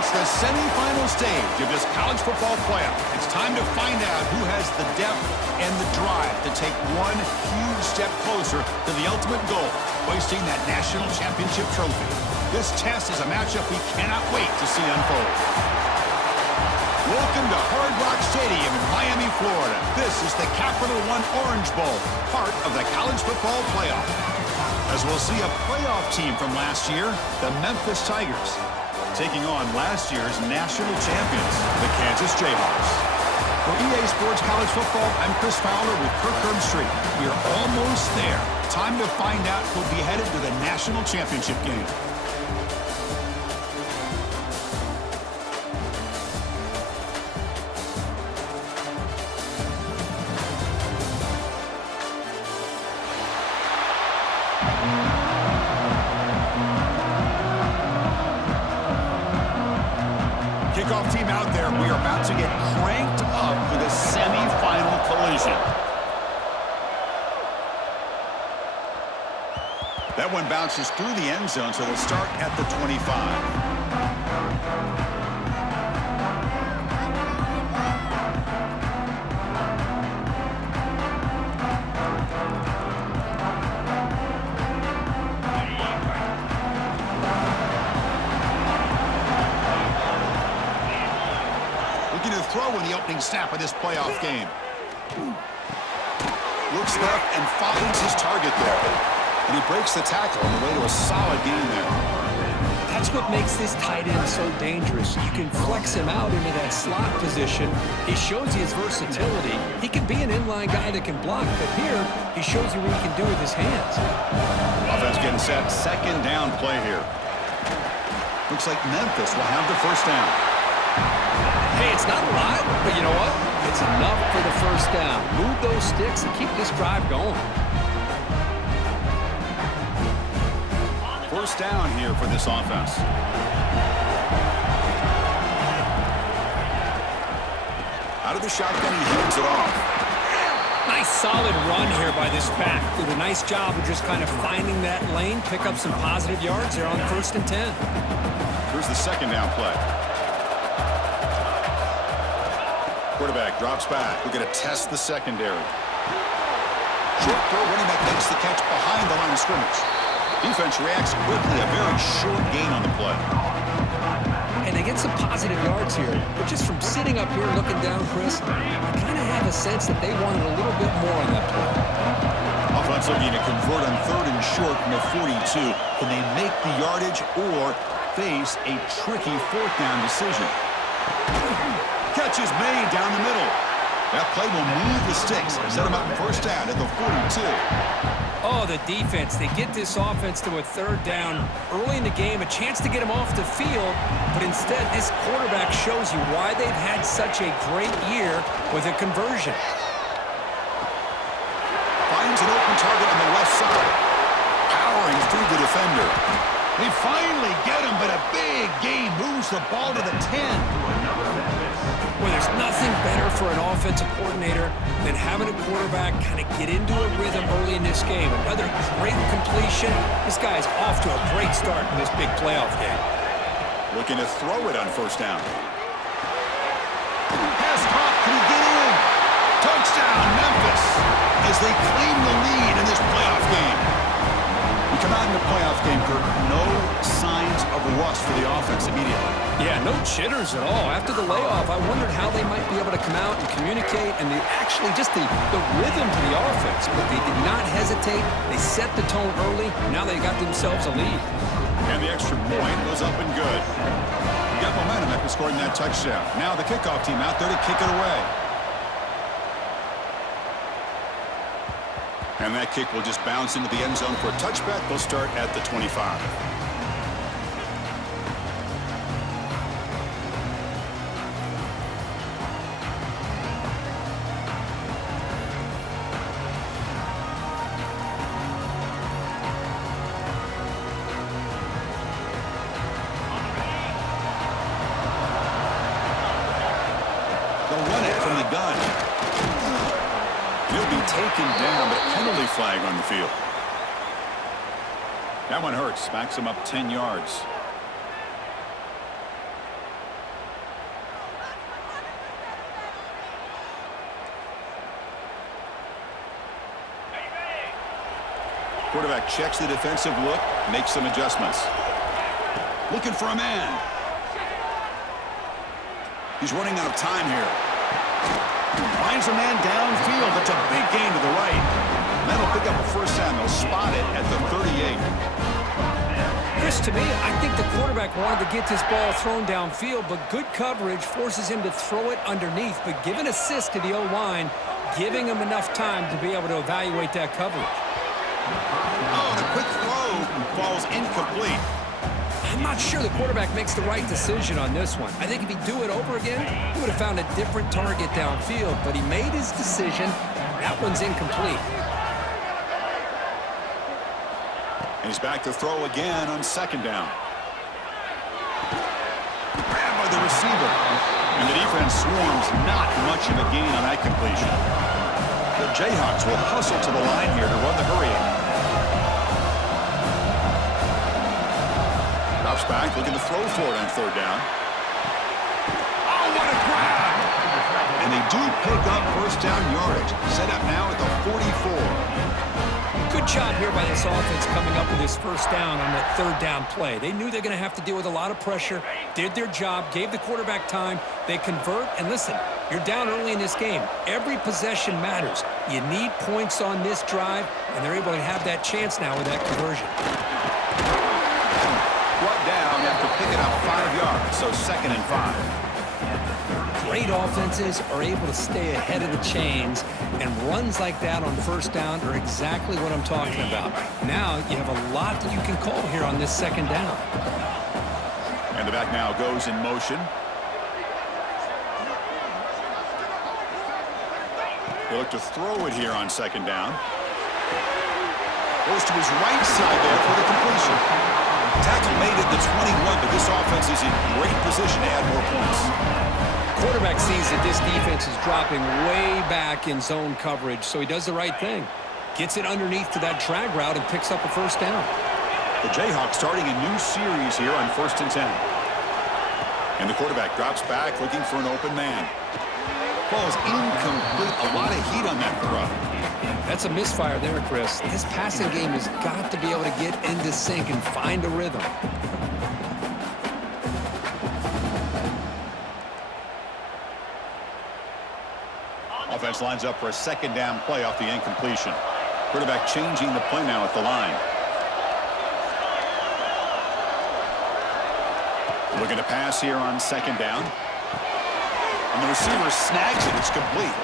reached the semifinal stage of this college football playoff. It's time to find out who has the depth and the drive to take one huge step closer to the ultimate goal, hoisting that national championship trophy. This test is a matchup we cannot wait to see unfold. Welcome to Hard Rock Stadium in Miami, Florida. This is the Capital One Orange Bowl, part of the college football playoff. As we'll see a playoff team from last year, the Memphis Tigers, taking on last year's national champions, the Kansas Jayhawks. For EA Sports College Football, I'm Chris Fowler with Kirk Herbstreit. We are almost there. Time to find out who'll be headed to the national championship game. Kickoff team out there. We are about to get cranked up for the semifinal collision. That one bounces through the end zone, so they'll start at the 25. Throw in the opening snap of this playoff game. Looks left and finds his target there. And he breaks the tackle on the way to a solid gain there. That's what makes this tight end so dangerous. You can flex him out into that slot position. He shows you his versatility. He can be an inline guy that can block, but here he shows you what he can do with his hands. Offense getting set. Second down play here. Looks like Memphis will have the first down. Hey, it's not a lot, but you know what? It's enough for the first down. Move those sticks and keep this drive going. First down here for this offense. Out of the shotgun, he hands it off. Nice solid run here by this back. Did a nice job of just kind of finding that lane, pick up some positive yards there on 1st and 10. Here's the second down play. Quarterback drops back. We're going to test the secondary. Short throw, running back makes the catch behind the line of scrimmage. Defense reacts quickly, a very short gain on the play. And they get some positive yards here. But just from sitting up here looking down, Chris, I kind of have a sense that they wanted a little bit more on that play. Offense looking to convert on 3rd and short from the 42. Can they make the yardage or face a tricky 4th down decision? Catch is made down the middle. That play will move the sticks. Set them up first down at the 42. Oh, the defense. They get this offense to a 3rd down early in the game, a chance to get them off the field, but instead this quarterback shows you why they've had such a great year with a conversion. Finds an open target on the left side. Powering through the defender. They finally get him, but a big gain moves the ball to the 10. Well, there's nothing better for an offensive coordinator than having a quarterback kind of get into a rhythm early in this game. Another great completion. This guy's off to a great start in this big playoff game. Looking to throw it on 1st down. Pass caught. Can he get in? Touchdown, Memphis, as they claim the lead in this playoff game. We come out in the playoff game, Kirk. No signs of rust for the offense immediately. Yeah, no jitters at all. After the layoff, I wondered how they might be able to come out and communicate and actually just the rhythm to the offense. But they did not hesitate. They set the tone early. Now they got themselves a lead. And the extra point was up and good. We got momentum after scoring that touchdown. Now the kickoff team out there to kick it away. And that kick will just bounce into the end zone for a touchback. They'll start at the 25. They'll run it from the gun. He'll be taken down, but penalty flag on the field. That one hurts. Backs him up 10 yards. Quarterback checks the defensive look, makes some adjustments. Looking for a man. He's running out of time here. Finds a man downfield. That's a big gain to the right. That'll pick up a first down. They'll spot it at the 38. Chris, to me, I think the quarterback wanted to get this ball thrown downfield, but good coverage forces him to throw it underneath. But give an assist to the O-line, giving him enough time to be able to evaluate that coverage. Oh, the quick throw falls incomplete. I'm not sure the quarterback makes the right decision on this one. I think if he'd do it over again, he would have found a different target downfield, but he made his decision. That one's incomplete. And he's back to throw again on second down. Grabbed by the receiver. And the defense swarms, not much of a gain on that completion. The Jayhawks will hustle to the line here to run the hurrying. Drops back, looking to throw for it on third down. Oh, what a grab! And they do pick up first down yardage. Set up now at the 44. Good job here by this offense coming up with this first down on that third down play. They knew they're going to have to deal with a lot of pressure, did their job, gave the quarterback time. They convert, and listen, you're down early in this game. Every possession matters. You need points on this drive, and they're able to have that chance now with that conversion. Brought down after picking up 5 yards, so 2nd and 5. Great offenses are able to stay ahead of the chains, and runs like that on first down are exactly what I'm talking about. Now you have a lot that you can call here on this second down. And the back now goes in motion. They look to throw it here on second down. Goes to his right side there for the completion. Tackle made at the 21, but this offense is in great position to add more points. Quarterback sees that this defense is dropping way back in zone coverage, so he does the right thing. Gets it underneath to that drag route and picks up a first down. The Jayhawks starting a new series here on 1st and 10. And the quarterback drops back looking for an open man. Ball's incomplete. A lot of heat on that throw. That's a misfire there, Chris. This passing game has got to be able to get into sync and find a rhythm. Offense lines up for a second down play off the incompletion. Quarterback changing the play now at the line. Looking to pass here on second down. And the receiver snags it. It's complete.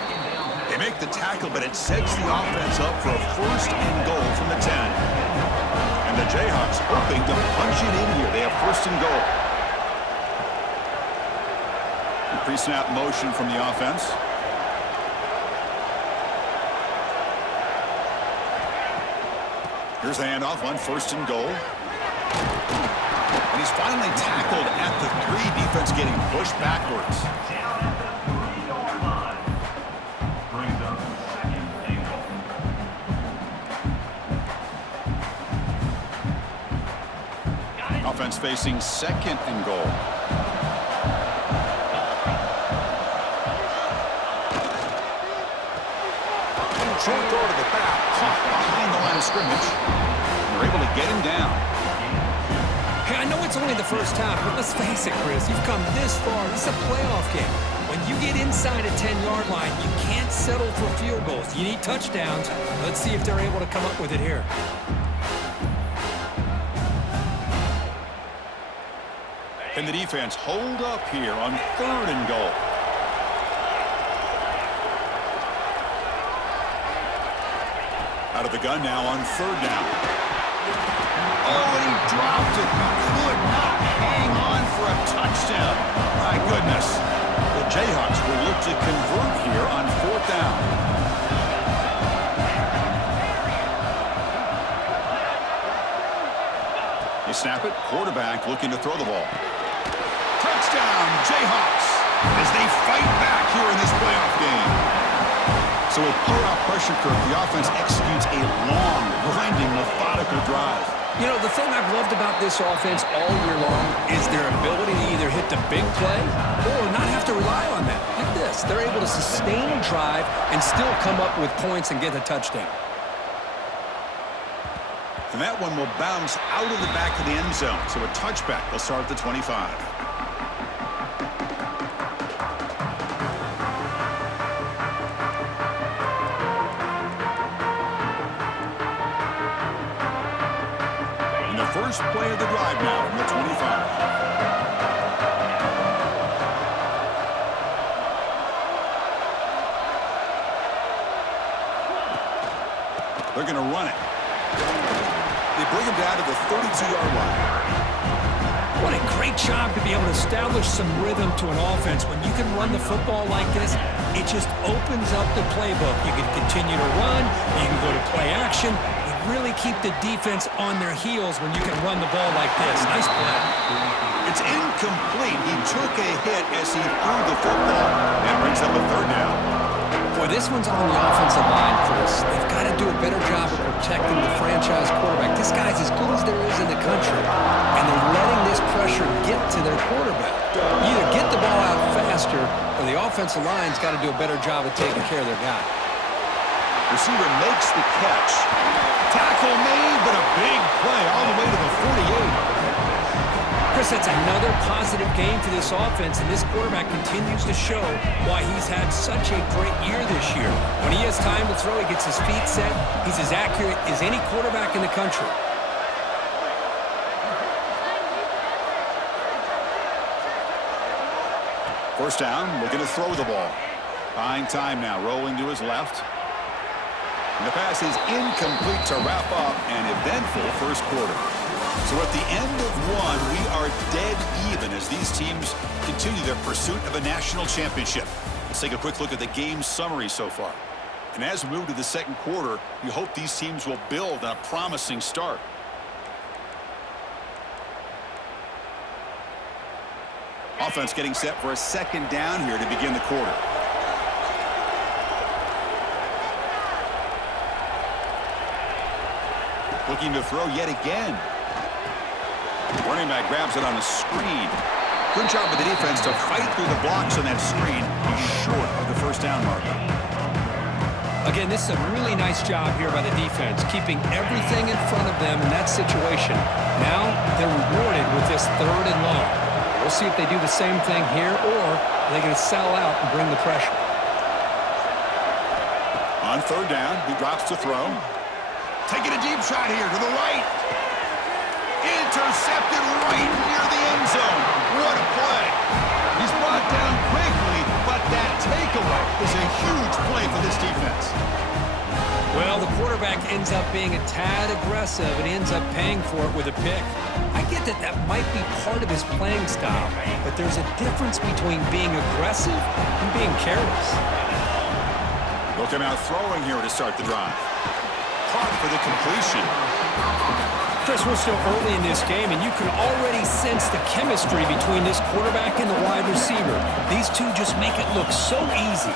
They make the tackle, but it sets the offense up for a 1st and goal from the 10. And the Jayhawks hoping to punch it in here. They have 1st and goal. Pre-snap motion from the offense. Here's the handoff on 1st and goal. And he's finally tackled at the 3. Defense getting pushed backwards. Offense facing 2nd and goal. Short throw to the back, caught behind the line of scrimmage. They're able to get him down. Hey, I know it's only the first half, but let's face it, Chris. You've come this far. This is a playoff game. When you get inside a 10-yard line, you can't settle for field goals. You need touchdowns. Let's see if they're able to come up with it here. Can the defense hold up here on 3rd and goal? Out of the gun now on 3rd down. Oh, and he dropped it. He could not hang on for a touchdown. My goodness. The Jayhawks will look to convert here on 4th down. They snap it. Quarterback looking to throw the ball. Touchdown, Jayhawks, as they fight back here in this playoff game. So with pull-out pressure curve, the offense executes a long, grinding, methodical drive. You know, the thing I've loved about this offense all year long is their ability to either hit the big play or not have to rely on that. Like this, they're able to sustain a drive and still come up with points and get a touchdown. And that one will bounce out of the back of the end zone. So a touchback. They'll start at the 25. And the first play of the drive now from the 25. They're going to run it. They bring him down to the 32-yard line. What a great job to be able to establish some rhythm to an offense. When you can run the football like this, it just opens up the playbook. You can continue to run. You can go to play action. You really keep the defense on their heels when you can run the ball like this. Nice play. It's incomplete. He took a hit as he threw the football. That brings up a third down. Boy, this one's on the offensive line, Chris. They've got to do a better job of protecting the franchise quarterback. This guy's as good as there is in the country, and they're letting this pressure get to their quarterback. You either get the ball out faster, or the offensive line's got to do a better job of taking care of their guy. Receiver makes the catch. Tackle made, but a big play all the way to the 48. Chris, that's another positive game for this offense, and this quarterback continues to show why he's had such a great year this year. When he has time to throw, he gets his feet set. He's as accurate as any quarterback in the country. First down, looking to throw the ball. Buying time now, rolling to his left. And the pass is incomplete to wrap up an eventful first quarter. So at the end of one, we are dead even as these teams continue their pursuit of a national championship. Let's take a quick look at the game summary so far. And as we move to the second quarter, you hope these teams will build on a promising start. Offense getting set for a second down here to begin the quarter. Looking to throw yet again. Running back grabs it on a screen. Good job of the defense to fight through the blocks on that screen. He's short of the first down marker. Again, this is a really nice job here by the defense, keeping everything in front of them in that situation. Now they're rewarded with this third and long. We'll see if they do the same thing here, or are they going to sell out and bring the pressure. On third down, he drops to throw. Taking a deep shot here to the right. Intercepted right near the end zone. What a play. He's brought down quickly, but that takeaway is a huge play for this defense. Well, the quarterback ends up being a tad aggressive and ends up paying for it with a pick. I get that that might be part of his playing style, but there's a difference between being aggressive and being careless. Look him out throwing here to start the drive. Caught for the completion. Chris, we're still early in this game, and you can already sense the chemistry between this quarterback and the wide receiver. These two just make it look so easy.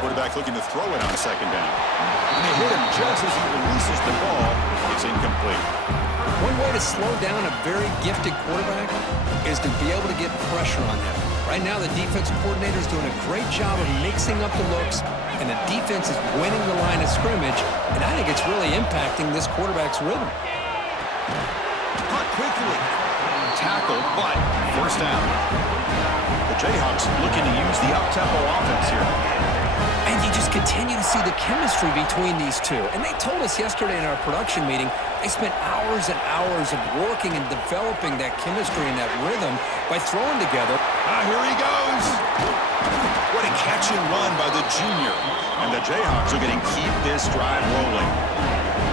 Quarterback looking to throw it on second down. And they hit him just as he releases the ball. It's incomplete. One way to slow down a very gifted quarterback is to be able to get pressure on him. Right now, the defensive coordinator is doing a great job of mixing up the looks, and the defense is winning the line of scrimmage, and I think it's really impacting this quarterback's rhythm. Caught quickly. Tackle, but first down. The Jayhawks looking to use the up-tempo offense here. And you just continue to see the chemistry between these two. And they told us yesterday in our production meeting, they spent hours and hours of working and developing that chemistry and that rhythm by throwing together. Here he goes. What a catch and run by the junior. And the Jayhawks are going to keep this drive rolling.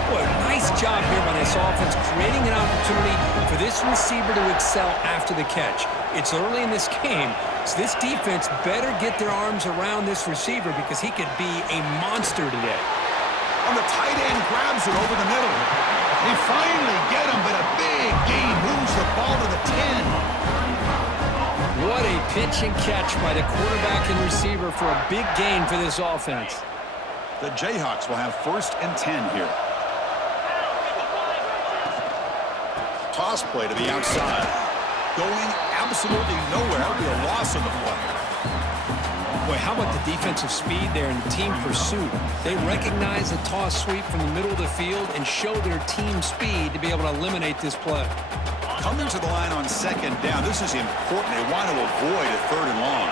Boy, nice job here by this offense, creating an opportunity for this receiver to excel after the catch. It's early in this game, so this defense better get their arms around this receiver because he could be a monster today. On the tight end, grabs it over the middle. They finally get him, but a big gain moves the ball to the 10. What a pitch and catch by the quarterback and receiver for a big gain for this offense. The Jayhawks will have 1st and 10 here. Toss play to the outside. Going absolutely nowhere. It'll be a loss of the play. Boy, how about the defensive speed there and the team pursuit? They recognize the toss sweep from the middle of the field and show their team speed to be able to eliminate this play. Coming to the line on second down. This is important. They want to avoid a third and long.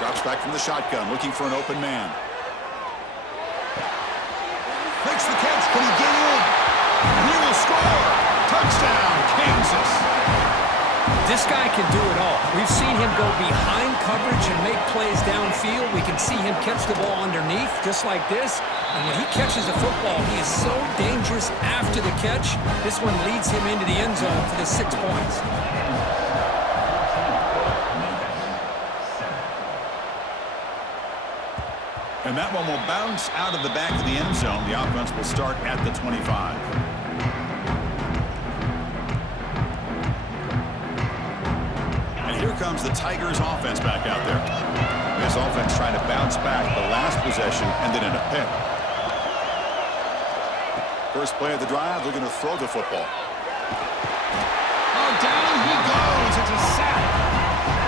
Drops back from the shotgun, looking for an open man. Makes the catch. Can he get in? He will score. Touchdown, Kansas. This guy can do it all. We've seen him go behind coverage and make plays downfield. We can see him catch the ball underneath, just like this. And when he catches the football, he is so dangerous after the catch. This one leads him into the end zone for the 6 points. And that one will bounce out of the back of the end zone. The offense will start at the 25. Here comes the Tigers offense back out there. This offense trying to bounce back the last possession, ended in a pick. First play of the drive, they're going to throw the football. Oh, down he goes. It's a sack.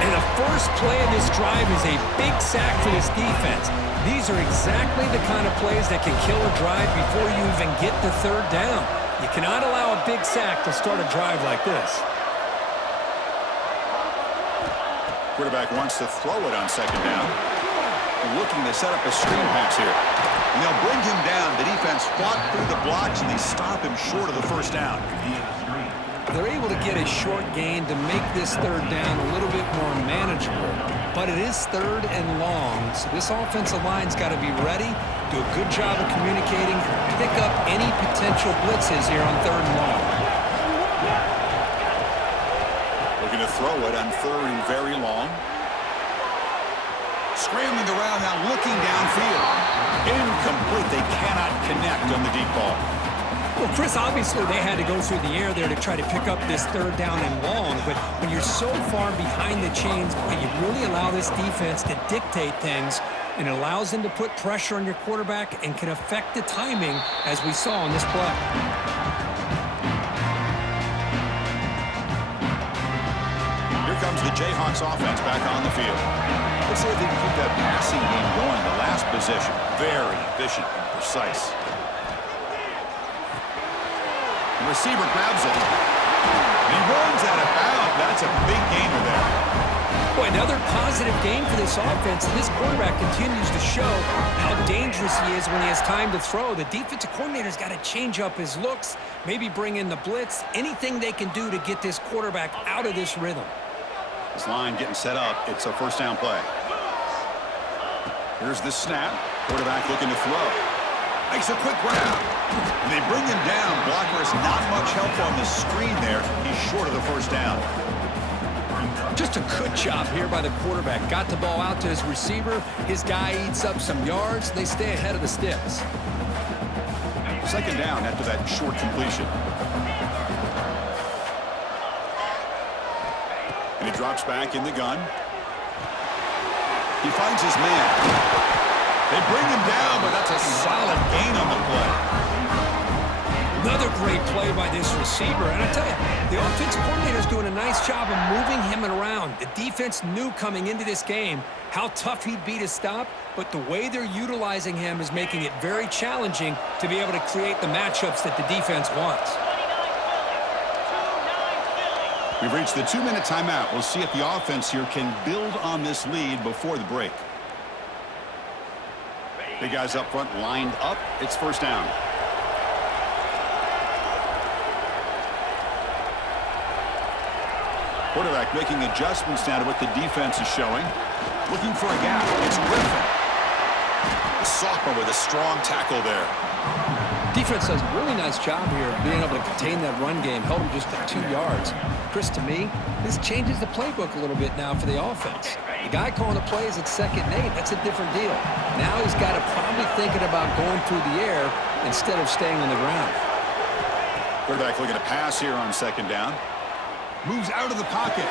And the first play of this drive is a big sack for this defense. These are exactly the kind of plays that can kill a drive before you even get the third down. You cannot allow a big sack to start a drive like this. Quarterback wants to throw it on second down. Looking to set up a screen pass here. And they'll bring him down. The defense fought through the blocks, and they stop him short of the first down. They're able to get a short gain to make this third down a little bit more manageable. But it is third and long, so this offensive line's got to be ready, do a good job of communicating, and pick up any potential blitzes here on third and long. Looking to throw it on third and very long. Scrambling around now, looking downfield. Incomplete. They cannot connect on the deep ball. Well, Chris, obviously they had to go through the air there to try to pick up this third down and long, but when you're so far behind the chains, boy, you really allow this defense to dictate things, and it allows them to put pressure on your quarterback and can affect the timing, as we saw on this play. Here comes the Jayhawks offense back on the field. Let's see if they can keep that passing game going. The last possession, very efficient and precise. The receiver grabs it. And he runs out of bounds. That's a big gainer there. Boy, another positive game for this offense, and this quarterback continues to show how dangerous he is when he has time to throw. The defensive coordinator's got to change up his looks, maybe bring in the blitz, anything they can do to get this quarterback out of this rhythm. This line getting set up. It's a first down play. Here's the snap. Quarterback looking to throw. Makes a quick grab. And they bring him down. Blocker has not much help on the screen there. He's short of the first down. Just a good job here by the quarterback. Got the ball out to his receiver. His guy eats up some yards. And they stay ahead of the sticks. Second down after that short completion. And he drops back in the gun. He finds his man. They bring him down, but that's a solid gain on the play. Another great play by this receiver. And I tell you, the offensive coordinator is doing a nice job of moving him around. The defense knew coming into this game how tough he'd be to stop, but the way they're utilizing him is making it very challenging to be able to create the matchups that the defense wants. We've reached the 2-minute timeout. We'll see if the offense here can build on this lead before the break. Big guys up front lined up. It's first down. Quarterback making adjustments now to what the defense is showing. Looking for a gap. It's Griffin. The sophomore with a strong tackle there. Defense does a really nice job here of being able to contain that run game, held him just at 2 yards. Chris, to me, this changes the playbook a little bit now for the offense. The guy calling the plays at 2nd and 8, that's a different deal. Now he's got to probably thinking about going through the air instead of staying on the ground. Quarterback looking to pass here on 2nd down. Moves out of the pocket.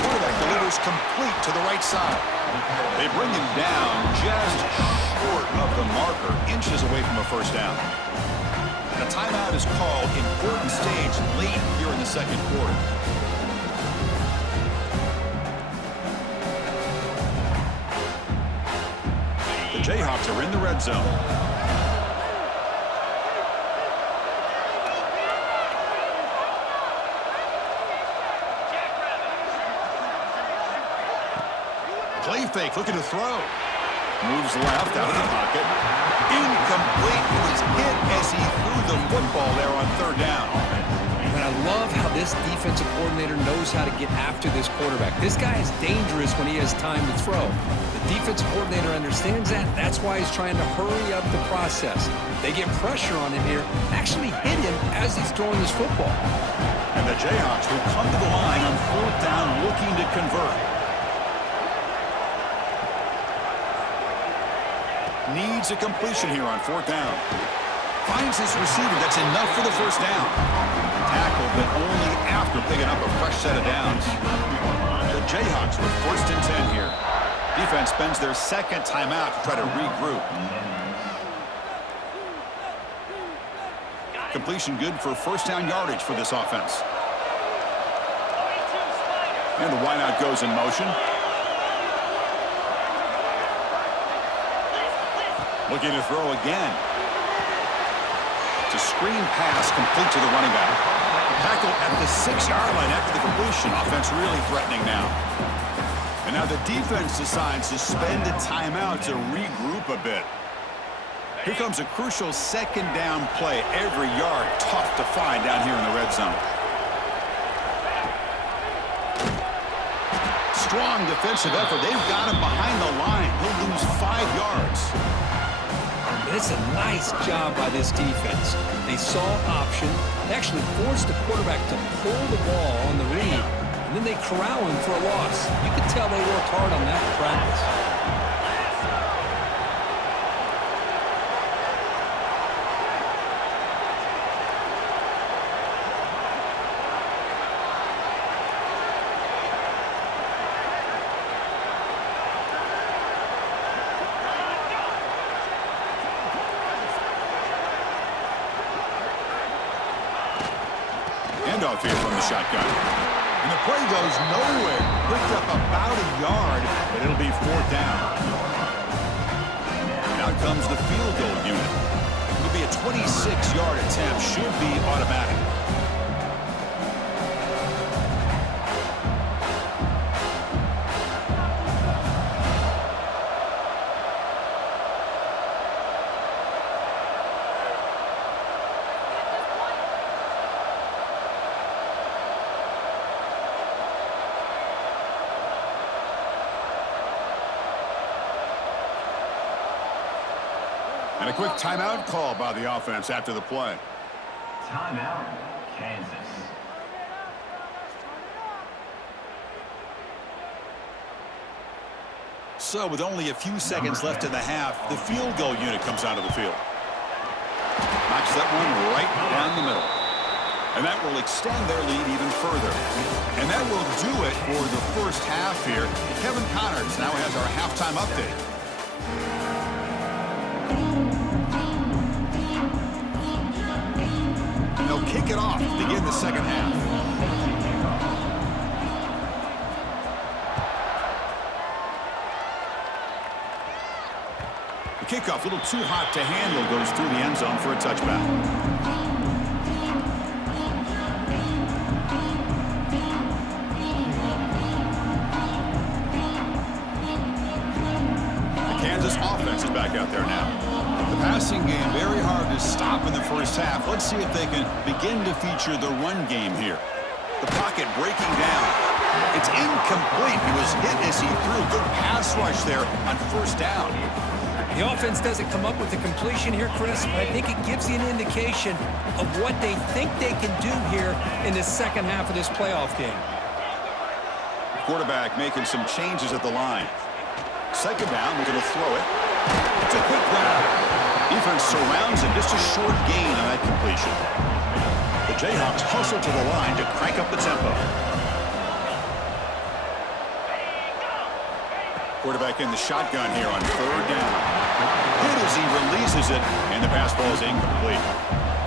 Quarterback delivers complete to the right side. They bring him down just short of the marker, inches away from a first down. And a timeout is called. Important stage late here in the second quarter. Jayhawks are in the red zone. Play fake, looking to throw. Moves left out of the pocket. Incomplete. He was hit as he threw the football there on third down. And I love how this defensive coordinator knows how to get after this quarterback. This guy is dangerous when he has time to throw. The defensive coordinator understands that. That's why he's trying to hurry up the process. They get pressure on him here, actually hit him as he's throwing this football. And the Jayhawks will come to the line on fourth down looking to convert. Needs a completion here on fourth down. Finds his receiver. That's enough for the first down. Tackled, but only after picking up a fresh set of downs. The Jayhawks with first and 10 here. Defense spends their second timeout to try to regroup. Completion good for first down yardage for this offense. And the wideout goes in motion. Looking to throw again. It's a screen pass complete to the running back. Tackle at the 6-yard line after the completion. Offense really threatening now. And now the defense decides to spend a timeout to regroup a bit. Here comes a crucial second down play. Every yard tough to find down here in the red zone. Strong defensive effort. They've got him behind the line. He'll lose 5 yards. It's a nice job by this defense. They saw option. They actually forced the quarterback to pull the ball on the read, and then they corral him for a loss. You can tell they worked hard on that in practice. Handoff here from the shotgun. And the play goes nowhere. Picked up about a yard, but it'll be fourth down. Now comes the field goal unit. It'll be a 26-yard attempt. Should be automatic. And a quick timeout call by the offense after the play. Timeout, Kansas. So with only a few seconds left in the half, the field goal unit comes out of the field. Knocks that one right down the middle. And that will extend their lead even further. And that will do it for the first half here. Kevin Connors now has our halftime update. They'll kick it off to begin the second half. The kickoff, a little too hot to handle, goes through the end zone for a touchback. The Kansas offense is back out there now. The passing game very hard to stop in the first half. Let's see if they can begin to feature the run game here. The pocket breaking down. It's incomplete. He was hit as he threw. Good pass rush there on first down. The offense doesn't come up with the completion here, Chris, but I think it gives you an indication of what they think they can do here in the second half of this playoff game. Quarterback making some changes at the line. Second down, we're going to throw it. It's a quick grab. Defense surrounds him, just a short gain on that completion. The Jayhawks hustle to the line to crank up the tempo. Quarterback in the shotgun here on third down. Hit as he releases it, and the pass ball is incomplete.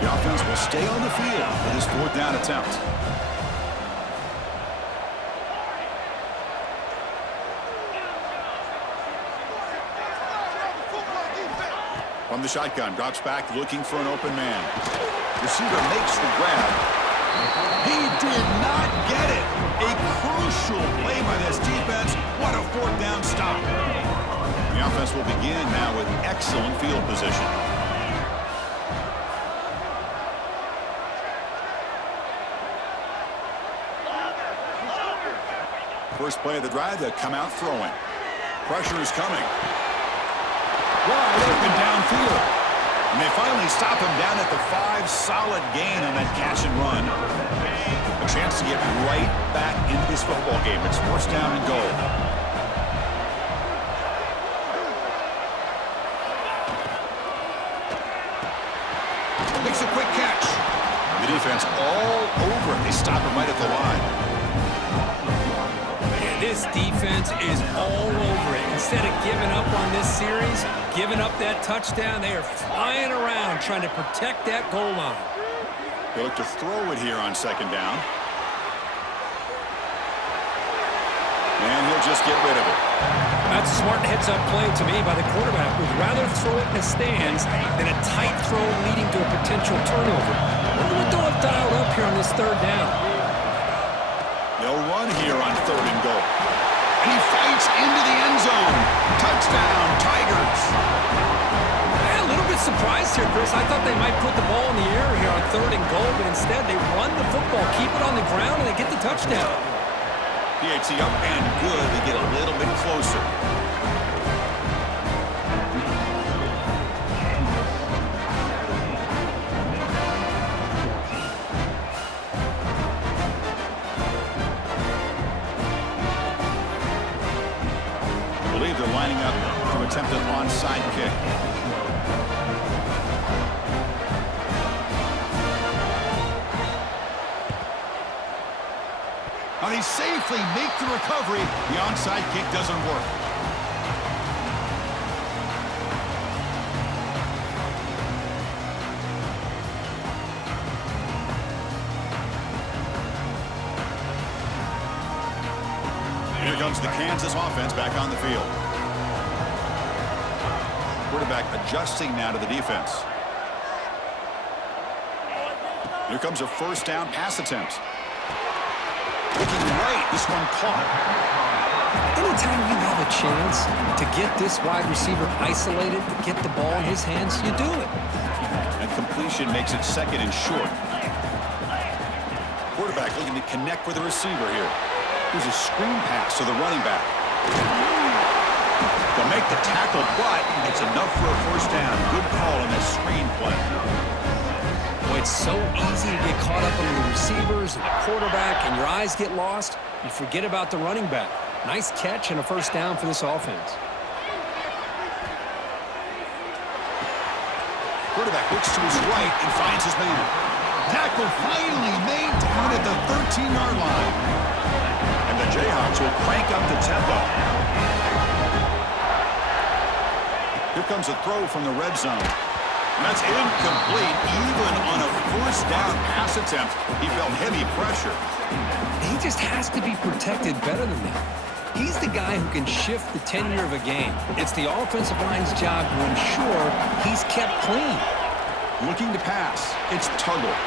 The offense will stay on the field for this fourth down attempt. From the shotgun, drops back looking for an open man. Receiver makes the grab. He did not get it. A crucial play by this defense. What a fourth down stop. The offense will begin now with excellent field position. First play of the drive, they'll come out throwing. Pressure is coming. Wide open downfield. And they finally stop him down at the 5. Solid gain on that catch and run. A chance to get right back into this football game. It's first down and goal. Makes a quick catch. The defense all over it. They stop him right at the line. This defense is all over it. Instead of giving up on this series, giving up that touchdown, they are flying around trying to protect that goal line. They look to throw it here on second down. And he'll just get rid of it. That's a smart heads-up play to me by the quarterback. Would rather throw it in the stands than a tight throw leading to a potential turnover. Wonder what they'll have dialed up here on this third down. They'll run here on third and goal. And he fights into the end zone. Touchdown, Tigers. A little bit surprised here, Chris. I thought they might put the ball in the air here on third and goal, but instead they run the football, keep it on the ground, and they get the touchdown. PAT up and good. They get a little bit closer. I believe they're lining up to attempt an onside kick. Now they safely make the recovery. The onside kick doesn't work. Here comes the Kansas offense back on the field. Quarterback adjusting now to the defense. Here comes a first down pass attempt. Looking right, this one caught. Anytime you have a chance to get this wide receiver isolated, to get the ball in his hands, you do it. And completion makes it second and short. Quarterback looking to connect with the receiver here. Here's a screen pass to the running back. They'll make the tackle, but it's enough for a first down. Good call on that screen play. Boy, it's so easy to get caught up on the receivers and the quarterback, and your eyes get lost. You forget about the running back. Nice catch and a first down for this offense. Quarterback looks to his right and finds his man. Tackle finally made down at the 13-yard line. And the Jayhawks will crank up the tempo. Here comes a throw from the red zone. And that's incomplete. Even on a first down pass attempt, he felt heavy pressure. He just has to be protected better than that. He's the guy who can shift the tenure of a game. It's the offensive line's job to ensure he's kept clean. Looking to pass. It's Tuggle.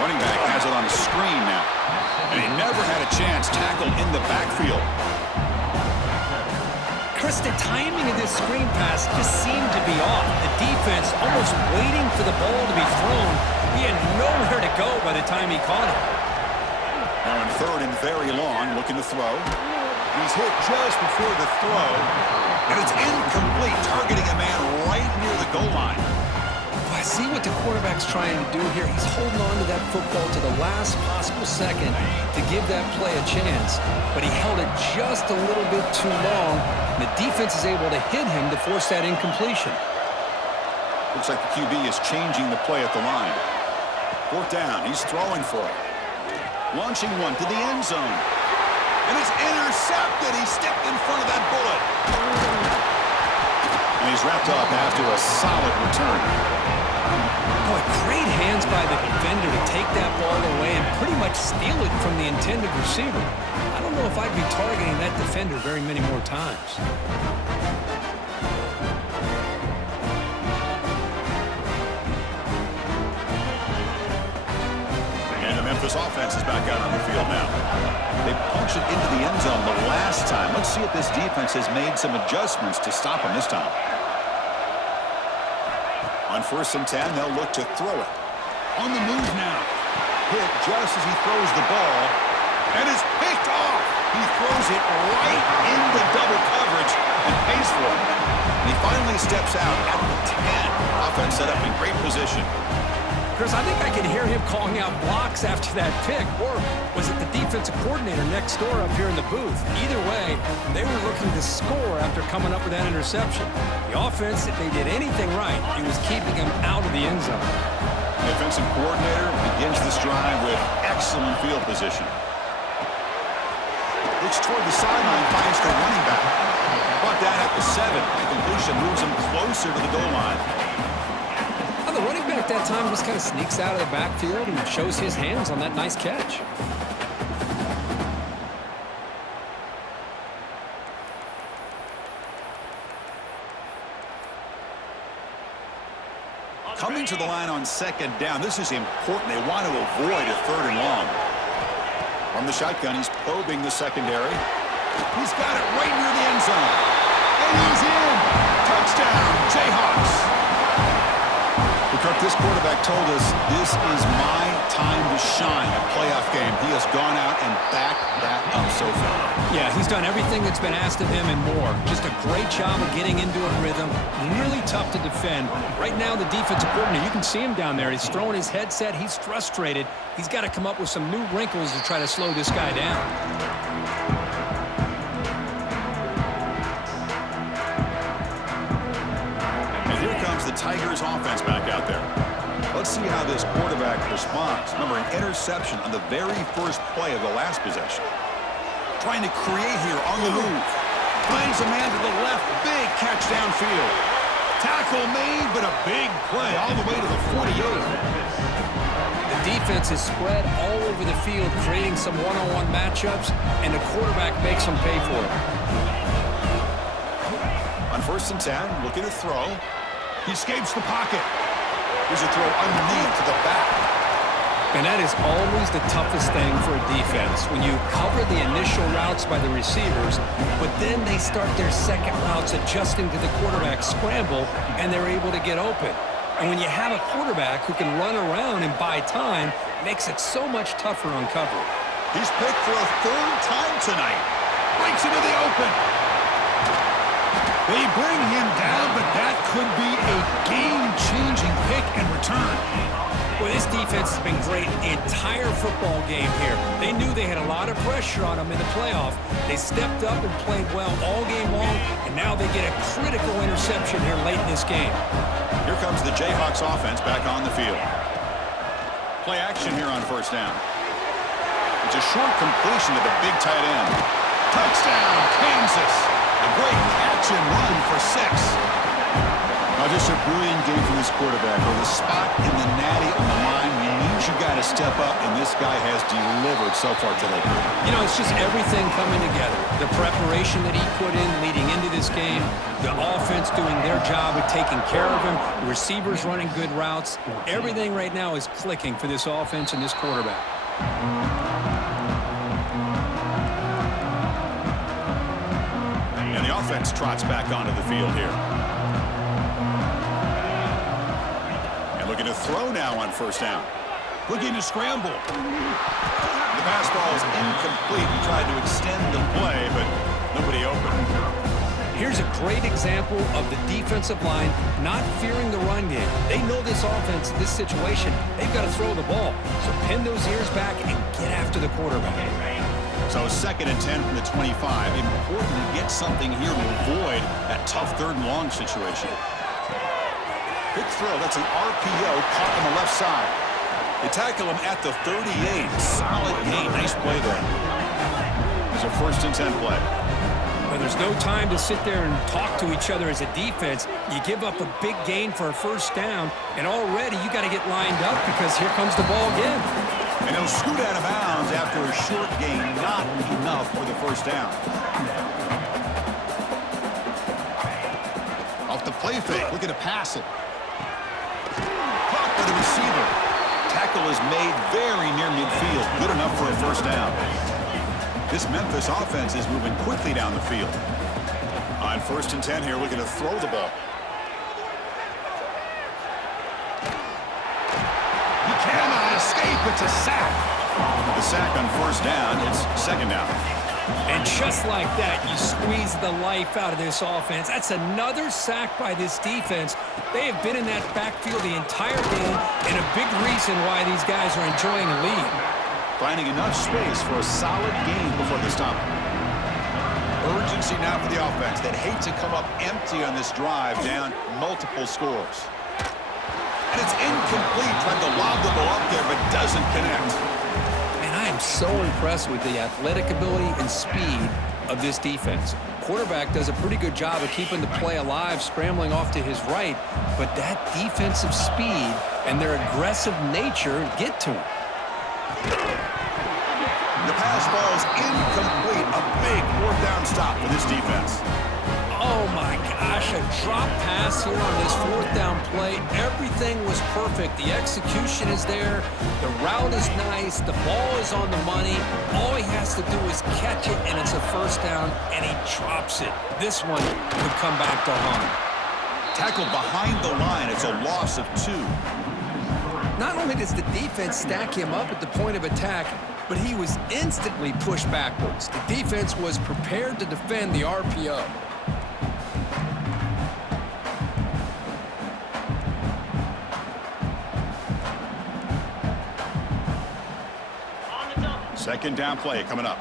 Running back has it on the screen now. And he never had a chance tackled in the backfield. Chris, the timing of this screen pass just seemed to be off. The defense almost waiting for the ball to be thrown. He had nowhere to go by the time he caught it. Now in third and very long, looking to throw. He's hit just before the throw. And it's incomplete, targeting a man right near the goal line. I see what the quarterback's trying to do here. He's holding on to that football to the last possible second to give that play a chance. But he held it just a little bit too long. And the defense is able to hit him to force that incompletion. Looks like the QB is changing the play at the line. Fourth down, he's throwing for it. Launching one to the end zone. And it's intercepted. He stepped in front of that bullet. And he's wrapped up after a solid return. Boy, great hands by the defender to take that ball away and pretty much steal it from the intended receiver. I don't know if I'd be targeting that defender very many more times. Memphis offense is back out on the field now. They punched it into the end zone the last time. Let's see if this defense has made some adjustments to stop them this time. On 1st and 10, they'll look to throw it. On the move now. Hit just as he throws the ball. And it's picked off. He throws it right into double coverage and pays for it. And he finally steps out at the 10. Offense set up in great position. Chris, I think I could hear him calling out blocks after that pick. Or was it the defensive coordinator next door up here in the booth? Either way, they were looking to score after coming up with that interception. The offense, if they did anything right, it was keeping him out of the end zone. The defensive coordinator begins this drive with excellent field position. Looks toward the sideline, finds the running back. Brought down at the 7. The completion moves him closer to the goal line. Well, the running back that time just kind of sneaks out of the backfield and shows his hands on that nice catch. Coming to the line on 2nd down. This is important. They want to avoid a 3rd and long. From the shotgun, he's probing the secondary. He's got it right near the end zone. And he's in. Touchdown, Jayhawks. Kirk, this quarterback told us this is my time to shine, a playoff game. He has gone out and backed that up so far. Yeah, he's done everything that's been asked of him and more. Just a great job of getting into a rhythm. Really tough to defend. Right now, the defensive coordinator, you can see him down there. He's throwing his headset. He's frustrated. He's got to come up with some new wrinkles to try to slow this guy down. The Tigers offense back out there. Let's see how this quarterback responds. Remember, an interception on the very first play of the last possession. Trying to create here on the move. Finds a man to the left. Big catch downfield. Tackle made, but a big play all the way to the 48. The defense is spread all over the field, creating some one-on-one matchups, and the quarterback makes them pay for it. On 1st and 10, looking to throw. He escapes the pocket. Here's a throw underneath to the back. And that is always the toughest thing for a defense, when you cover the initial routes by the receivers, but then they start their second routes adjusting to the quarterback scramble, and they're able to get open. And when you have a quarterback who can run around and buy time, it makes it so much tougher on cover. He's picked for a 3rd time tonight. Breaks into the open. They bring him down, but that could be a game-changing pick and return. Well, this defense has been great the entire football game here. They knew they had a lot of pressure on them in the playoff. They stepped up and played well all game long, and now they get a critical interception here late in this game. Here comes the Jayhawks offense back on the field. Play action here on 1st down. It's a short completion to the big tight end. Touchdown, Kansas. A great catch and run for 6. Now just a brilliant game from this quarterback. With a spot in the natty on the line, you need you got to step up, and this guy has delivered so far today. You know, it's just everything coming together. The preparation that he put in leading into this game, the offense doing their job of taking care of him, the receivers running good routes. Everything right now is clicking for this offense and this quarterback. Offense trots back onto the field here. And looking to throw now on 1st down. Looking to scramble. The pass ball is incomplete. He tried to extend the play, but nobody open. Here's a great example of the defensive line not fearing the run game. They know this offense, this situation, they've got to throw the ball. So pin those ears back and get after the quarterback. So 2nd and 10 from the 25. Important to get something here to avoid that tough 3rd and long situation. Big throw. That's an RPO caught on the left side. They tackle him at the 38. Solid gain. Nice play there. There's a 1st and 10 play. Well, there's no time to sit there and talk to each other as a defense. You give up a big gain for a 1st down, and already you got to get lined up because here comes the ball again. And he'll scoot out of bounds after a short gain. Not enough for the 1st down. Off the play fake. Looking to pass it. Caught by the receiver. Tackle tackle is made very near midfield. Good enough for a first down. This Memphis offense is moving quickly down the field. On 1st and 10 here, looking to throw the ball. He cannot escape. It's a sack. The sack on 1st down. It's 2nd down. And just like that, you squeeze the life out of this offense. That's another sack by this defense. They have been in that backfield the entire game, and a big reason why these guys are enjoying a lead. Finding enough space for a solid game before they stop. Urgency now for the offense. They'd hate to come up empty on this drive, down multiple scores. And it's incomplete. Tried to lob the ball up there, but doesn't connect. And I am so impressed with the athletic ability and speed of this defense. Quarterback does a pretty good job of keeping the play alive, scrambling off to his right, but that defensive speed and their aggressive nature get to him. The pass falls incomplete. A big 4th down stop for this defense. Oh my gosh, a drop pass here on this 4th down play. Everything was perfect. The execution is there. The route is nice. The ball is on the money. All he has to do is catch it, and it's a 1st down, and he drops it. This one could come back to haunt. Tackled behind the line. It's a loss of 2. Not only does the defense stack him up at the point of attack, but he was instantly pushed backwards. The defense was prepared to defend the RPO. Second down play coming up.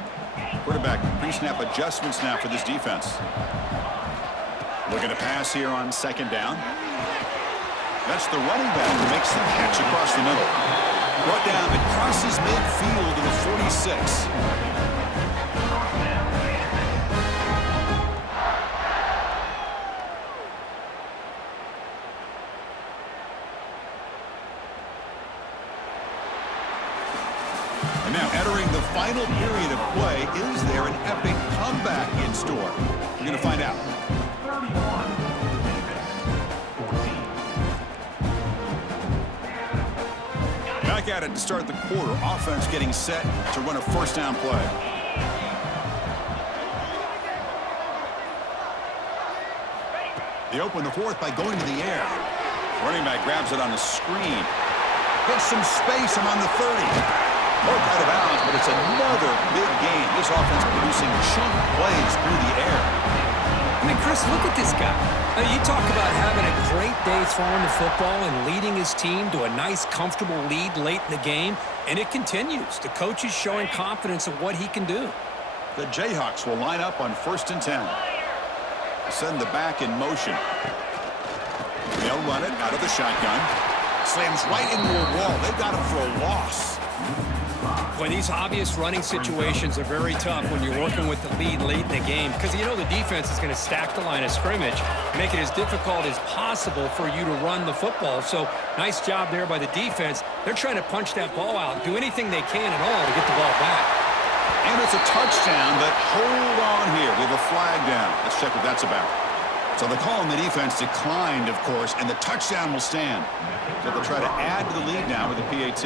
Quarterback pre-snap adjustments now for this defense. Looking to pass here on 2nd down. That's the running back who makes the catch across the middle. Brought down, it crosses midfield to the 46. And now entering the final period of play, is there an epic comeback in store? We're going to find out. Back at it to start the quarter. Offense getting set to run a 1st down play. They open the 4th by going to the air. Running back grabs it on a screen. Gets some space around the 30. Broke out of bounds, but it's another big game. This offense producing chunk plays through the air. I mean, Chris, look at this guy. You talk about having a great day throwing the football and leading his team to a nice, comfortable lead late in the game, and it continues. The coach is showing confidence of what he can do. The Jayhawks will line up on 1st and 10. Send the back in motion. They'll run it out of the shotgun. Slams right into a wall. They've got him for a loss. Boy, these obvious running situations are very tough when you're working with the lead late in the game because you know the defense is going to stack the line of scrimmage, make it as difficult as possible for you to run the football. So nice job there by the defense. They're trying to punch that ball out, do anything they can at all to get the ball back. And it's a touchdown, but hold on here. We have a flag down. Let's check what that's about. So the call on the defense declined, of course, and the touchdown will stand. So they'll try to add to the lead now with the PAT.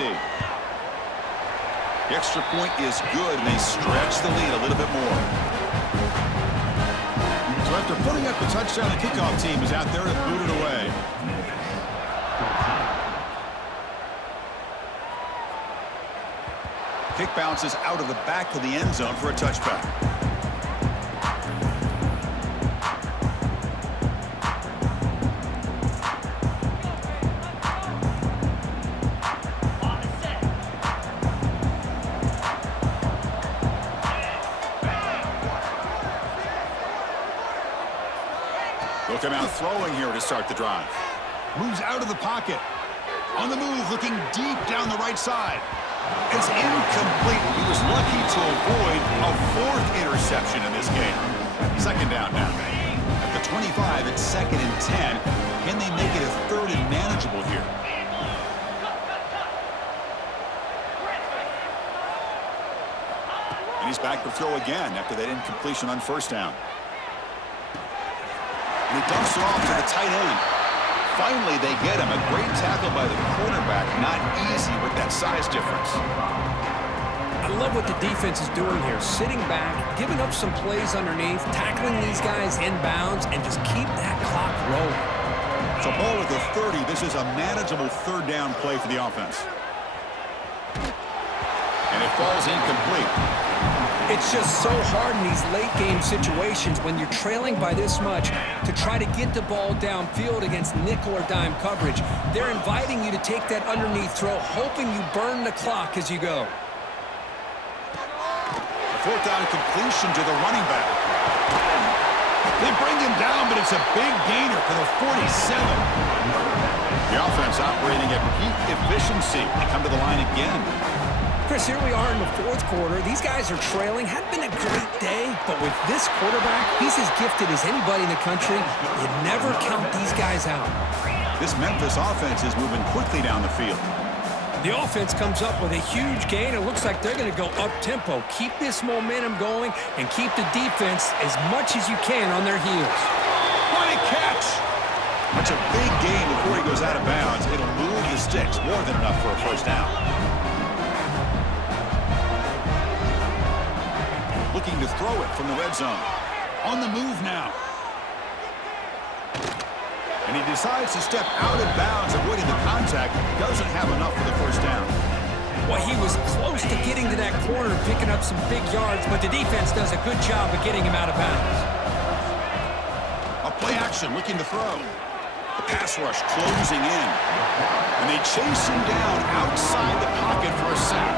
The extra point is good, and they stretch the lead a little bit more. So after putting up the touchdown, the kickoff team is out there to boot it away. Kick bounces out of the back of the end zone for a touchback. They'll come out throwing here to start the drive. Moves out of the pocket. On the move, looking deep down the right side. It's incomplete. He was lucky to avoid a 4th interception in this game. 2nd down now. At the 25, it's 2nd and 10. Can they make it a 3rd and manageable here? And he's back to throw again after that incompletion on 1st down. And he dumps it off to the tight end. Finally, they get him. A great tackle by the quarterback. Not easy with that size difference. I love what the defense is doing here. Sitting back, giving up some plays underneath, tackling these guys inbounds, and just keep that clock rolling. So ball at the 30. This is a manageable third down play for the offense. And it falls incomplete. It's just so hard in these late game situations when you're trailing by this much to try to get the ball downfield against nickel or dime coverage. They're inviting you to take that underneath throw, hoping you burn the clock as you go. Fourth down completion to the running back. They bring him down, but it's a big gainer for the 47. The offense operating at peak efficiency. They come to the line again. Chris, here we are in the fourth quarter. These guys are trailing. Had been a great day, but with this quarterback, he's as gifted as anybody in the country. You never count these guys out. This Memphis offense is moving quickly down the field. The offense comes up with a huge gain. It looks like they're going to go up-tempo. Keep this momentum going and keep the defense as much as you can on their heels. What a catch! That's a big gain before he goes out of bounds. It'll move the sticks. More than enough for a first down. Looking to throw it from the red zone. On the move now. And he decides to step out of bounds, avoiding the contact. Doesn't have enough for the first down. Well, he was close to getting to that corner, picking up some big yards, but the defense does a good job of getting him out of bounds. A play action, looking to throw. The pass rush closing in. And they chase him down outside the pocket for a sack.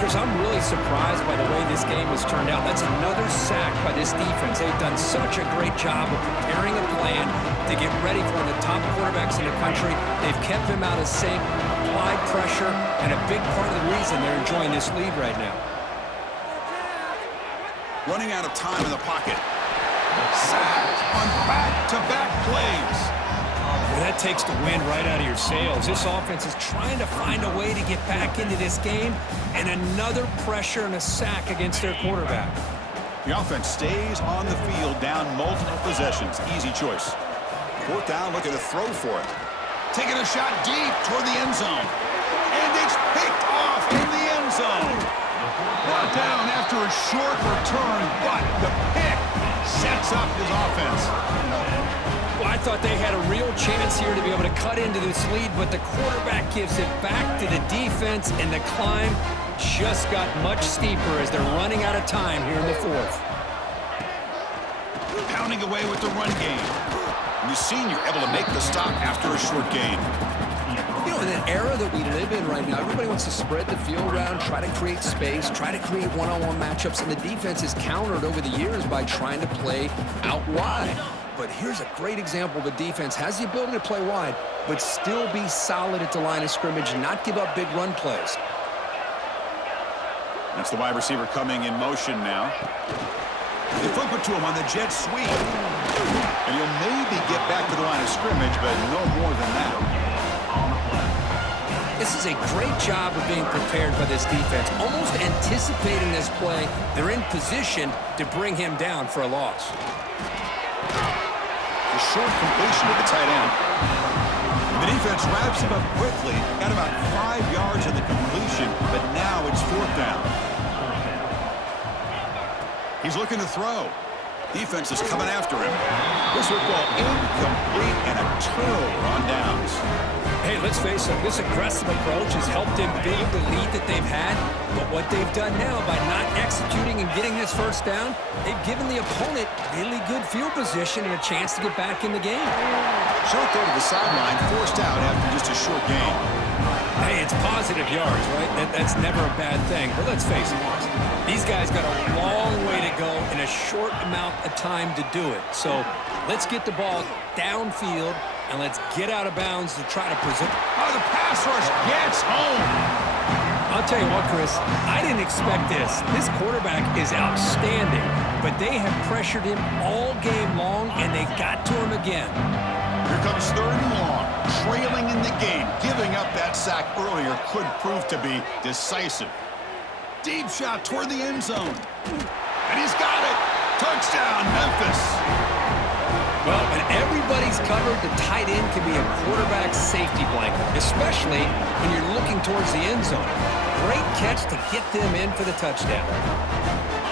Chris, I'm really surprised by the way this game has turned out. That's another sack by this defense. They've done such a great job of preparing a plan to get ready for one of the top quarterbacks in the country. They've kept him out of sync, applied pressure, and a big part of the reason they're enjoying this lead right now. Running out of time in the pocket. Sack on back-to-back plays. Well, that takes the wind right out of your sails. This offense is trying to find a way to get back into this game, and another pressure and a sack against their quarterback. The offense stays on the field, down multiple possessions. Easy choice. Fourth down, looking to throw for it. Taking a shot deep toward the end zone. And it's picked off in the end zone. Brought down after a short return, but the pick sets up his offense. Well, I thought they had a real chance here to be able to cut into this lead, but the quarterback gives it back to the defense, and the climb just got much steeper as they're running out of time here in the fourth. Pounding away with the run game. And the senior able to make the stop after a short gain. You know, in an era that we live in right now, everybody wants to spread the field around, try to create space, try to create one-on-one matchups, and the defense is countered over the years by trying to play out wide. But here's a great example. The defense has the ability to play wide, but still be solid at the line of scrimmage and not give up big run plays. That's the wide receiver coming in motion now. They flip it to him on the jet sweep. And he'll maybe get back to the line of scrimmage, but no more than that. This is a great job of being prepared by this defense. Almost anticipating this play, they're in position to bring him down for a loss. A short completion to the tight end. The defense wraps him up quickly. Got about 5 yards in the completion, but now it's fourth down. He's looking to throw. Defense is coming after him. This will fall incomplete and a turnover on downs. Hey, let's face it, this aggressive approach has helped them build the lead that they've had. But what they've done now by not executing and getting this first down, they've given the opponent really good field position and a chance to get back in the game. Short throw to the sideline, forced out after just a short gain. Hey, it's positive yards, right? That's never a bad thing. But let's face it, these guys got a long way to go in a short amount of time to do it. So let's get the ball downfield, and let's get out of bounds to try to present. Oh, the pass rush gets home. I'll tell you what, Chris, I didn't expect this. This quarterback is outstanding, but they have pressured him all game long, and they got to him again. Here comes third and long, trailing in the game. Giving up that sack earlier could prove to be decisive. Deep shot toward the end zone. And he's got it. Touchdown, Memphis. Well, when everybody's covered, the tight end can be a quarterback's safety blanket, especially when you're looking towards the end zone. Great catch to get them in for the touchdown.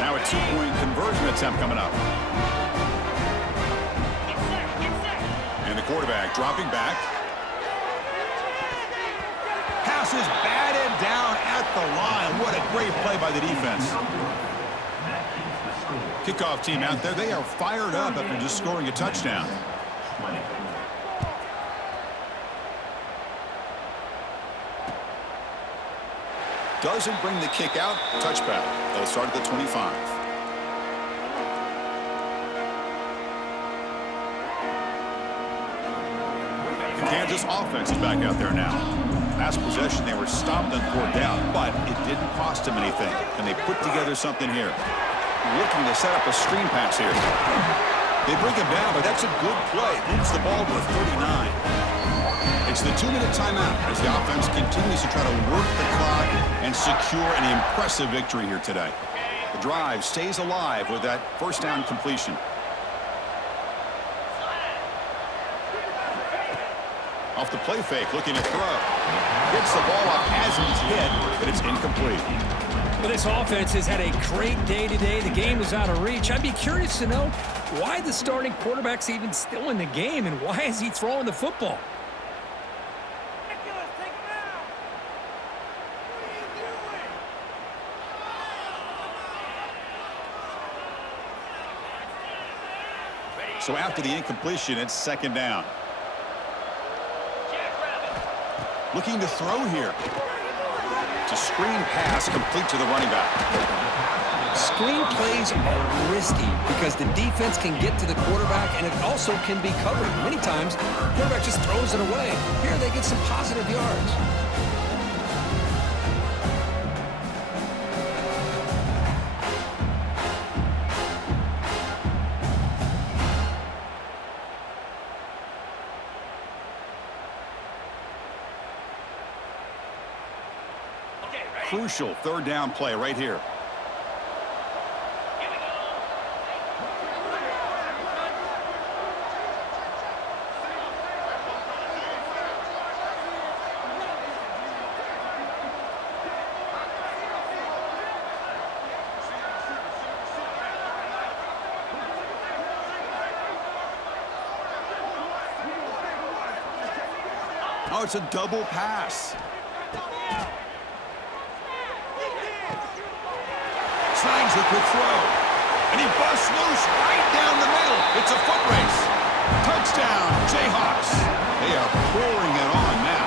Now a two-point conversion attempt coming up. And the quarterback dropping back. Pass is batted down at the line. What a great play by the defense. Kickoff team out there, they are fired up after just scoring a touchdown. Doesn't bring the kick out. Touchback. They'll start at the 25. The Kansas offense is back out there now. Last possession, they were stopped on 4th down, but it didn't cost them anything. And they put together something here. Looking to set up a screen pass here. They bring him down, but that's a good play. Moves the ball to the 39. It's the 2-minute timeout as the offense continues to try to work the clock and secure an impressive victory here today. The drive stays alive with that first down completion. Off the play fake, looking to throw. Gets the ball off as he's hit, but it's incomplete. Well, this offense has had a great day today. The game is out of reach. I'd be curious to know why the starting quarterback's even still in the game and why is he throwing the football? So after the incompletion, it's 2nd down. Looking to throw here. It's a screen pass complete to the running back. Screen plays are risky because the defense can get to the quarterback and it also can be covered. Many times, the quarterback just throws it away. Here they get some positive yards. Crucial 3rd down play right here. Oh, it's a double pass. Signs a quick throw. And he busts loose right down the middle. It's a foot race. Touchdown, Jayhawks. They are pouring it on now.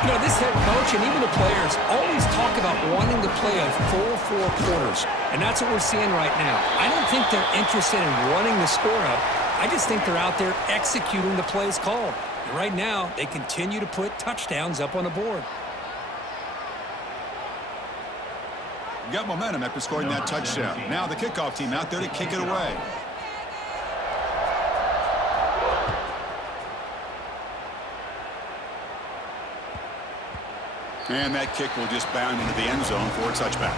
You know, this head coach and even the players always talk about wanting to play a full 4 quarters. And that's what we're seeing right now. I don't think they're interested in running the score up. I just think they're out there executing the plays called. And right now, they continue to put touchdowns up on the board. Got momentum after scoring that touchdown. Now the kickoff team out there to kick it away. And that kick will just bound into the end zone for a touchback.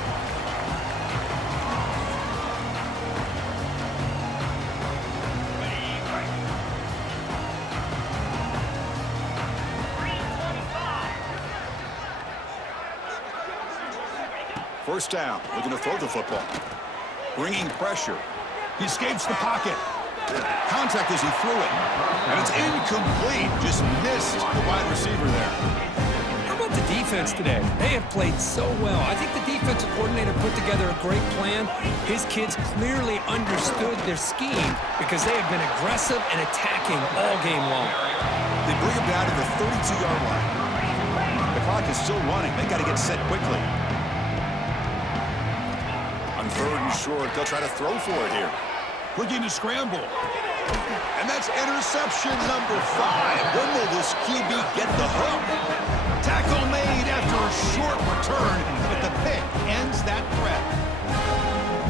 First down, looking to throw the football. Bringing pressure. He escapes the pocket. Contact as he threw it. And it's incomplete. Just missed the wide receiver there. How about the defense today? They have played so well. I think the defensive coordinator put together a great plan. His kids clearly understood their scheme because they have been aggressive and attacking all game long. They bring him down to the 32-yard line. The clock is still running. They got to get set quickly. On 3rd and short, they'll try to throw for it here. Looking to scramble. And that's interception number 5. When will this QB get the hook? Tackle made after a short return, but the pick ends that threat.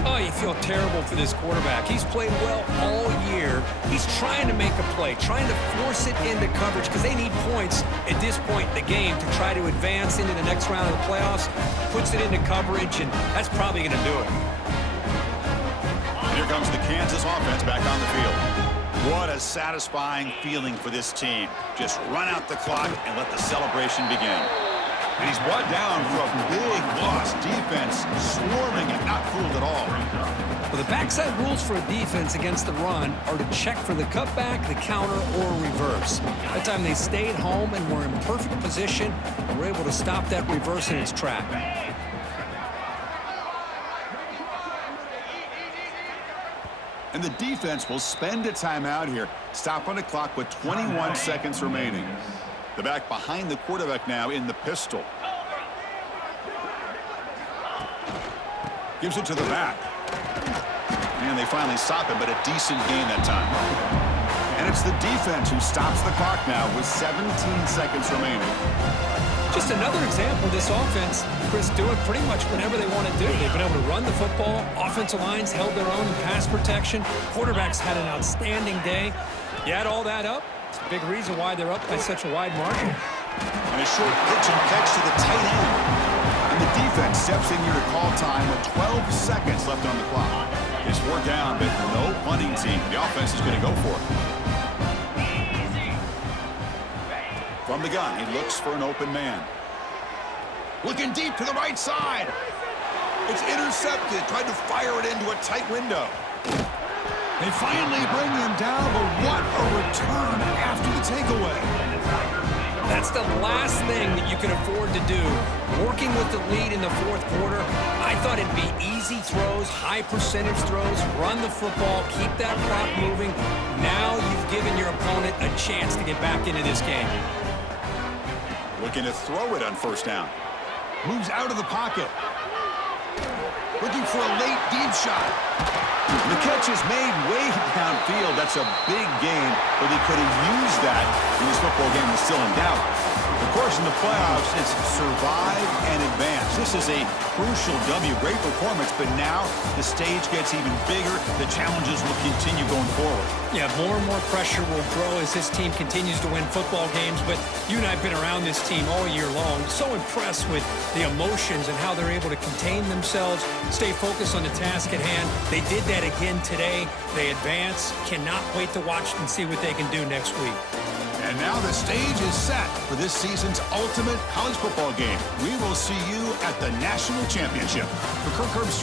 Oh, you feel terrible for this quarterback. He's played well all year. He's trying to make a play, trying to force it into coverage because they need points at this point in the game to try to advance into the next round of the playoffs. Puts it into coverage, and that's probably going to do it. And here comes the Kansas offense back on the field. What a satisfying feeling for this team. Just run out the clock and let the celebration begin. And he's brought down for a big loss. Defense swarming and not fooled at all. Well, the backside rules for a defense against the run are to check for the cutback, the counter, or reverse. That time they stayed home and were in perfect position and were able to stop that reverse in its track. And the defense will spend a timeout here. Stop on the clock with 21 seconds remaining. The back behind the quarterback now in the pistol. Gives it to the back. And they finally stop him, but a decent gain that time. And it's the defense who stops the clock now with 17 seconds remaining. Just another example of this offense, Chris, doing pretty much whatever they want to do. They've been able to run the football. Offensive lines held their own in pass protection. Quarterbacks had an outstanding day. You add all that up, it's a big reason why they're up by such a wide margin. And a short pitch and catch to the tight end. And the defense steps in here to call time with 12 seconds left on the clock. It's 4 down, but no punting team. The offense is going to go for it. From the gun, he looks for an open man. Looking deep to the right side. It's intercepted. Tried to fire it into a tight window. They finally bring him down, but what a return after the takeaway. That's the last thing that you can afford to do. Working with the lead in the fourth quarter, I thought it'd be easy throws, high percentage throws, run the football, keep that clock moving. Now you've given your opponent a chance to get back into this game. Looking to throw it on first down. Moves out of the pocket. Looking for a late deep shot. The catch is made way downfield. That's a big gain, but he could have used that when this football game was still in doubt. Of course, in the playoffs, it's survive and advance. This is a crucial W. Great performance, but now the stage gets even bigger. The challenges will continue going forward. Yeah, more and more pressure will grow as this team continues to win football games, but you and I have been around this team all year long. So impressed with the emotions and how they're able to contain themselves, stay focused on the task at hand. They did that again today. They advance. Cannot wait to watch and see what they can do next week. And now the stage is set for this season's ultimate college football game. We will see you at the National Championship. For Kirk Herbstreit.